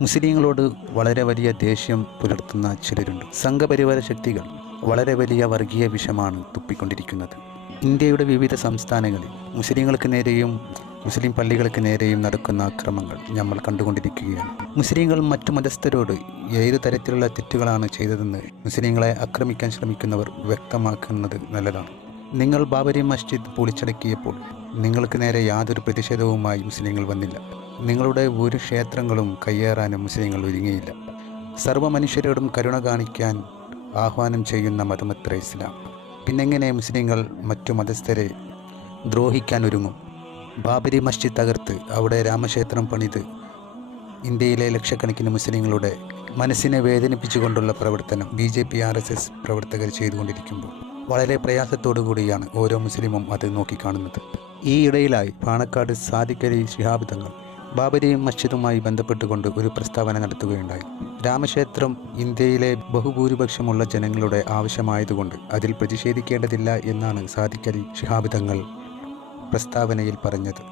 മുസ്ലിങ്ങളോട് വളരെ വലിയ ദേഷ്യം പുലർത്തുന്ന ചിലരുണ്ട്. സംഘപരിവാര ശക്തികൾ വളരെ വലിയ വർഗീയ വിഷമാണ് തുപ്പിക്കൊണ്ടിരിക്കുന്നത്. ഇന്ത്യയുടെ വിവിധ സംസ്ഥാനങ്ങളിൽ മുസ്ലിങ്ങൾക്ക് നേരെയും മുസ്ലിം പള്ളികൾക്ക് നേരെയും നടക്കുന്ന അക്രമങ്ങൾ നമ്മൾ കണ്ടുകൊണ്ടിരിക്കുകയാണ്. മുസ്ലിങ്ങൾ മറ്റു മതസ്ഥരോട് ഏതു തരത്തിലുള്ള തെറ്റുകളാണ് ചെയ്തതെന്ന് മുസ്ലിങ്ങളെ ആക്രമിക്കാൻ ശ്രമിക്കുന്നവർ വ്യക്തമാക്കുന്നത് നല്ലതാണ്. നിങ്ങൾ ബാബരി മസ്ജിദ് പൊളിച്ചടക്കിയപ്പോൾ നിങ്ങൾക്ക് നേരെ യാതൊരു പ്രതിഷേധവുമായി മുസ്ലിങ്ങൾ വന്നില്ല. നിങ്ങളുടെ ഒരു ക്ഷേത്രങ്ങളും കയ്യേറാനും മുസ്ലിങ്ങൾ ഒരുങ്ങിയില്ല. സർവ്വ മനുഷ്യരോടും കരുണ കാണിക്കാൻ ആഹ്വാനം ചെയ്യുന്ന മതമത്ര ഇസ്ലാം. പിന്നെങ്ങനെ മുസ്ലിങ്ങൾ മറ്റു മതസ്ഥരെ ദ്രോഹിക്കാൻ ഒരുങ്ങും? ബാബരി മസ്ജിദ് തകർത്ത് അവിടെ രാമക്ഷേത്രം പണിത് ഇന്ത്യയിലെ ലക്ഷക്കണക്കിന് മുസ്ലിങ്ങളുടെ മനസ്സിനെ വേദനിപ്പിച്ചുകൊണ്ടുള്ള പ്രവർത്തനം BJP RSS പ്രവർത്തകർ ചെയ്തുകൊണ്ടിരിക്കുമ്പോൾ വളരെ പ്രയാസത്തോടു കൂടിയാണ് ഓരോ മുസ്ലിമും അത് നോക്കിക്കാണുന്നത്. ഈ ഇടയിലായി പാണക്കാട് സാദിഖ് അലി ശിഹാബ് തങ്ങൾ ബാബരി മസ്ജിദുമായി ബന്ധപ്പെട്ടുകൊണ്ട് ഒരു പ്രസ്താവന നടത്തുകയുണ്ടായി. രാമക്ഷേത്രം ഇന്ത്യയിലെ ബഹുഭൂരിപക്ഷമുള്ള ജനങ്ങളുടെ ആവശ്യമായതുകൊണ്ട് അതിൽ പ്രതിഷേധിക്കേണ്ടതില്ല എന്നാണ് സാദിഖ് അലി ശിഹാബ് തങ്ങൾ പ്രസ്താവനയിൽ പറഞ്ഞത്.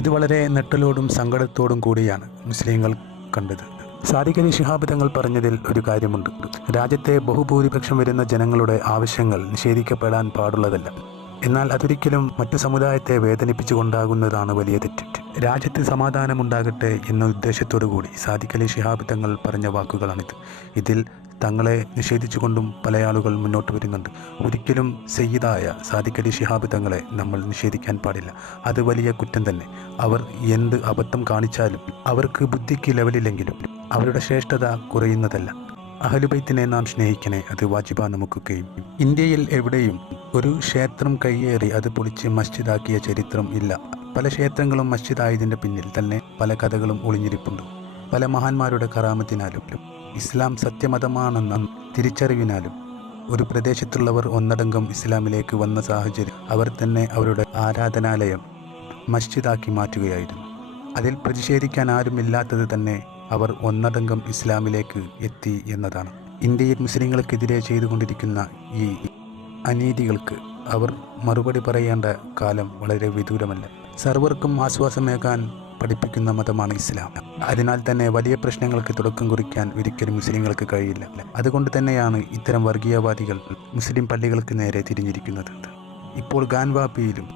ഇത് വളരെ നെട്ടലോടും സങ്കടത്തോടും കൂടിയാണ് മുസ്ലിങ്ങൾ കണ്ടത്. സാദിഖ് അലി ശിഹാബ് തങ്ങൾ പറഞ്ഞതിൽ ഒരു കാര്യമുണ്ട്. രാജ്യത്തെ ബഹുഭൂരിപക്ഷം വരുന്ന ജനങ്ങളുടെ ആവശ്യങ്ങൾ നിഷേധിക്കപ്പെടാൻ പാടുള്ളതല്ല. എന്നാൽ അതൊരിക്കലും മറ്റു സമുദായത്തെ വേദനിപ്പിച്ചുകൊണ്ടാകുന്നതാണ് വലിയ തെറ്റ്. രാജ്യത്ത് സമാധാനമുണ്ടാകട്ടെ എന്ന ഉദ്ദേശത്തോടു കൂടി സാദിഖ് അലി ശിഹാബ് തങ്ങൾ പറഞ്ഞ വാക്കുകളാണിത്. ഇതിൽ തങ്ങളെ നിഷേധിച്ചുകൊണ്ടും പല ആളുകൾ മുന്നോട്ട് വരുന്നുണ്ട്. ഒരിക്കലും സയ്യിദായ സാദിഖ് അലി ശിഹാബ് തങ്ങളെ നമ്മൾ നിഷേധിക്കാൻ പാടില്ല. അത് വലിയ കുറ്റം തന്നെ. അവർ എന്ത് അബദ്ധം കാണിച്ചാലും അവർക്ക് ബുദ്ധിക്ക് ലെവലില്ലെങ്കിലും അവരുടെ ശ്രേഷ്ഠത കുറയുന്നതല്ല. അഹ്ലുബൈത്തിനെ നാം സ്നേഹിക്കണേ, അത് വാജിബ നമുക്കൊക്കെയും. ഇന്ത്യയിൽ എവിടെയും ഒരു ക്ഷേത്രം കയ്യേറി അത് പൊളിച്ച് മസ്ജിദാക്കിയ ചരിത്രം ഇല്ല. പല ക്ഷേത്രങ്ങളും മസ്ജിദായതിൻ്റെ പിന്നിൽ തന്നെ പല കഥകളും ഒളിഞ്ഞിരിപ്പുണ്ട്. പല മഹാന്മാരുടെ കറാമത്തിനാലും ഇസ്ലാം സത്യമതമാണെന്ന തിരിച്ചറിവിനാലും ഒരു പ്രദേശത്തുള്ളവർ ഒന്നടങ്കം ഇസ്ലാമിലേക്ക് വന്ന സാഹചര്യം അവർ തന്നെ അവരുടെ ആരാധനാലയം മസ്ജിദാക്കി മാറ്റുകയായിരുന്നു. അതിൽ പ്രതിഷേധിക്കാൻ ആരുമില്ലാത്തത് തന്നെ അവർ ഒന്നടങ്കം ഇസ്ലാമിലേക്ക് എത്തി എന്നതാണ്. ഇന്ത്യയിൽ മുസ്ലിങ്ങൾക്കെതിരെ ചെയ്തുകൊണ്ടിരിക്കുന്ന ഈ അനീതികൾക്ക് അവർ മറുപടി പറയേണ്ട കാലം വളരെ വിദൂരമല്ല. സർവർക്കും ആശ്വാസമേകാൻ പഠിപ്പിക്കുന്ന മതമാണ് ഇസ്ലാം. അതിനാൽ തന്നെ വലിയ പ്രശ്നങ്ങൾക്ക് തുടക്കം കുറിക്കാൻ ഒരിക്കലും മുസ്ലിങ്ങൾക്ക് കഴിയില്ല. അതുകൊണ്ട് തന്നെയാണ് ഇത്തരം വർഗീയവാദികൾ മുസ്ലിം പള്ളികൾക്ക് നേരെ തിരിഞ്ഞിരിക്കുന്നത്. ഇപ്പോൾ ഗാൻവാപ്പിയിലും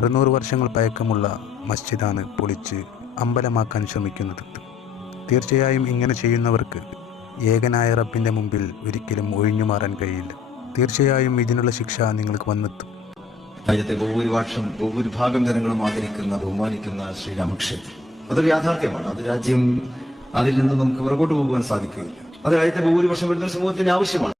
600 വർഷങ്ങൾ പഴക്കമുള്ള മസ്ജിദാണ് പൊളിച്ച് അമ്പലമാക്കാൻ ശ്രമിക്കുന്നത്. തീർച്ചയായും ഇങ്ങനെ ചെയ്യുന്നവർക്ക് ഏകനായ റബ്ബിൻ്റെ മുമ്പിൽ ഒരിക്കലും ഒഴിഞ്ഞു മാറാൻ കഴിയില്ല. തീർച്ചയായും ഇതിനുള്ള ശിക്ഷ നിങ്ങൾക്ക് വന്നെത്തും. രാജ്യത്തെ ബഹുഭൂരിഭാഗം ജനങ്ങളും ആദരിക്കുന്ന ബഹുമാനിക്കുന്ന ശ്രീരാമക്ഷേത്രം അതൊരു യാഥാർത്ഥ്യമാണ്. അത് രാജ്യം അതിൽ നിന്ന് നമുക്ക് പുറകോട്ട് പോകുവാൻ സാധിക്കുകയില്ല. അത് രാജ്യത്തെ ബഹുഭൂരിപക്ഷം വരുന്ന സമൂഹത്തിന് ആവശ്യമാണ്.